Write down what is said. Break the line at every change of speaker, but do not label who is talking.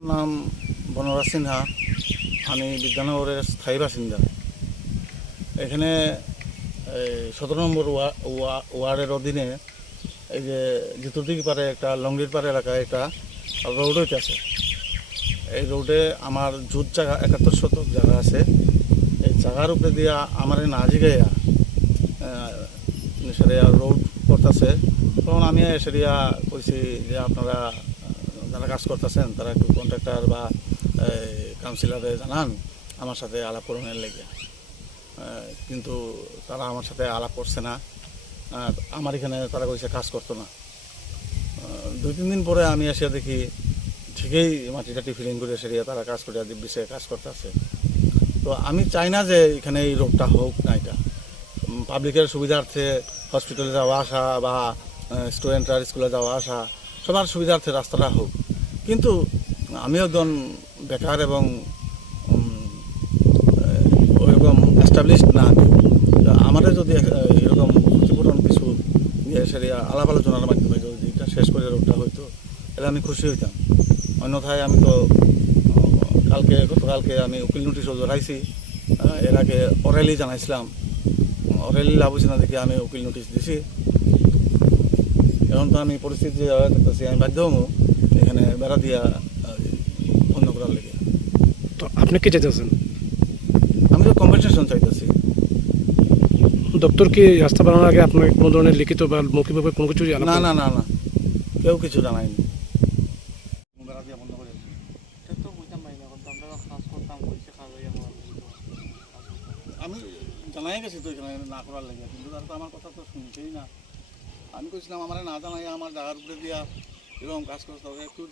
নাম বনরাজ সিনহা আমি বিদ্যানগরের স্থায়ী বাসিন্দা। এখানে সতেরো নম্বর ওয়া- ওয়া- ওয়ার্ডের অধীনে এই যে জিতুটির পারে একটা, লঙ্গির পারে এলাকায় একটা রোড হইতেছে এই রোডে আমার জুট জায়গা, একাত্তর শতক জায়গা আছে। এই জায়গার উপরে দিয়া আমার না জিগাইয়া সেরিয়া রোড করতেছে। তখন আমি সেরিয়া কইছি যে আপনারা, যারা কাজ করতেছেন, তারা একটু কন্ট্রাক্টর বা কাউন্সিলরে জানান, আমার সাথে আলাপ করণের লেগে। কিন্তু তারা আমার সাথে আলাপ করছে না। আমার এখানে তারা কইছে কাজ করতো না। দুই, তিন দিন পরে আমি এসে দেখি ঠিকই মাটি টাটি ফিলিং করে সেরিয়া তারা কাজ করে দিব্যিসে কাজ করতেছে। তো আমি চাই না যে এখানে এই রোগটা হোক না এটা। পাবলিকের সুবিধার্থে হসপিটালে যাওয়া আসা বা স্টুডেন্টরা স্কুলে যাওয়া আসা সবার সুবিধার্থে রাস্তাটা হোক। কিন্তু আমি একজন বেকার এবং ওইরকম এস্টাবলিশড না। আমি আমাদের যদি সেটা আলাপ আলোচনার মাধ্যমে যদি এটা শেষ করে রোগটা হইতো তাহলে আমি খুশি হইতাম। অন্যথায় আমি তো কালকে গতকালকে আমি উকিল নোটিশও জড়াইছি এর আগে অরেলি জানাইছিলাম। অরেলি লাভ হয়েছে না দেখি আমি উকিল নোটিশ দিছি। এখন তো আমি পরিস্থিতি দেখতেছি আমি বাধ্য হব এখানে বেড়া দিয়া বন্ধ করার লেগে।
তো আপনি কি চাইতেছেন?
আমি তো কম্পেনসেশন চাইতেছি।
দপ্তর কি রাস্তা বানানোর আগে আপনাকে কোনো ধরনের লিখিত বা মৌখিকভাবে কোনো কিছু জানা
না না না না। কেউ কিছু জানায়নি। বেড়া দিয়া বন্ধ করে দিছি।
তো বুঝতাম পারি না কিন্তু আমরা কাজ করতাম কইছে কাজ হয়ে আমার
আমি জানাই গেছি তো এখানে না করার লেগে। কিন্তু তারা তো আমার কথা তো শুনছেই না। আমি কইছিলাম আমার না জানাই আমার জায়গার উপরে দিয়া এরকম কাজ করতে হবে একটু